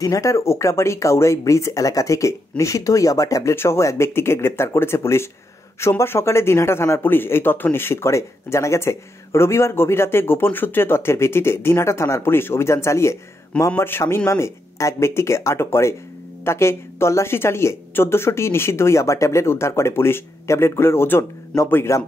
দিনহাটার ওকরাবাড়ি কাউরাই ব্রিজ এলাকা থেকে নিষিদ্ধ ইয়াবা ট্যাবলেট সহ এক ব্যক্তিকে গ্রেপ্তার করেছে পুলিশ। সোমবার সকালে দিনহাটা থানার পুলিশ এই তথ্য নিশ্চিত করে। জানা গেছে, রবিবার গভীর রাতে গোপন সূত্রে তথ্যের ভিত্তিতে দিনহাটা থানার পুলিশ অভিযান চালিয়ে মোহাম্মদ শামীম নামে এক ব্যক্তিকে আটক করে। তাকে তল্লাশি চালিয়ে 1400টি নিষিদ্ধ ইয়াবা ট্যাবলেট উদ্ধার করে পুলিশ। ট্যাবলেটগুলোর ওজন 90 গ্রাম।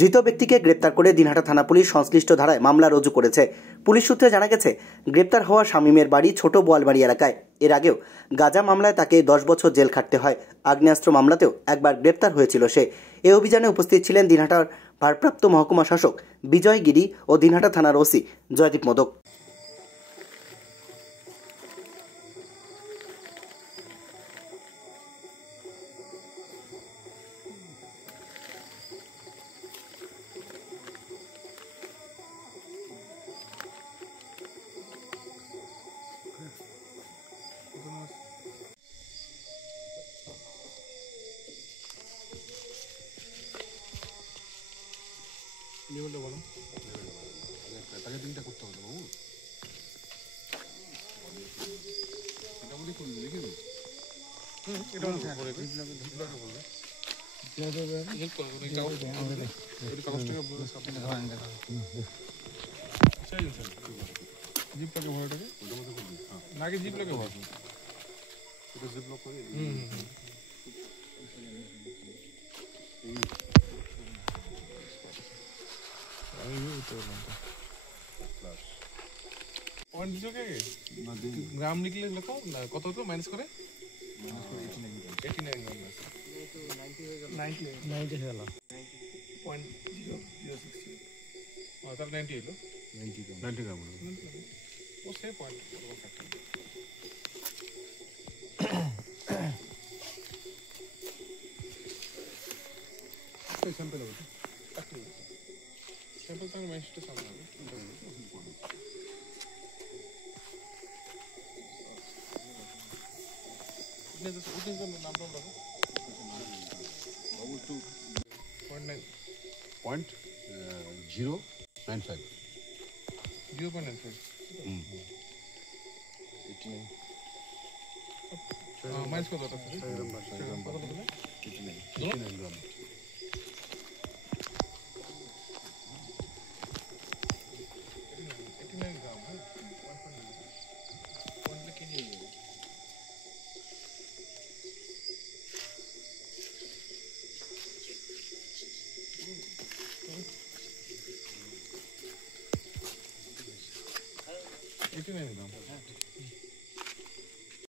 ধৃত ব্যক্তিকে গ্রেপ্তার করে দিনহাটা থানা পুলিশ সংশ্লিষ্ট ধারায় মামলা রুজু করেছে। পুলিশ সূত্রে জানা গেছে, গ্রেপ্তার হওয়া শামীমের বাড়ি ছোট বোয়ালবাড়ি এলাকায়। এর আগেও গাঁজা মামলায় তাকে 10 বছর জেল খাটতে হয়। আগ্নেয়াস্ত্র মামলাতেও একবার গ্রেপ্তার হয়েছিল সে। এই অভিযানে উপস্থিত ছিলেন দিনহাটার ভারপ্রাপ্ত মহকুমা শাসক বিজয় গিরি ও দিনহাটা থানার ওসি জয়দীপ মোদক। লেভেলটা বলো, প্যাকেজিংটা করতে হবে বাবু। এটা বলি করবি দেখি এটা বলবে হেল্প করবো কাগজটাকে বলে জিপটাকে ভরাটাকে ওটার মধ্যে করবি নাকি জিপটাকে ভর এটা জিপ লক করে গ্রাম লিখলে লেখো না, কত তো মাইনাস করে 89 গ্রাম 90 হয়ে গেল 0.060 তার 90 হলো 90 গ্রাম ও সে পয়েন্ট স্যাম্পল হবে স্যাম্পল তার মেশটা সামনে হবে নামটা রাখো 0.95 মাইনাস কত আছে 89 গ্রাম গ্রাম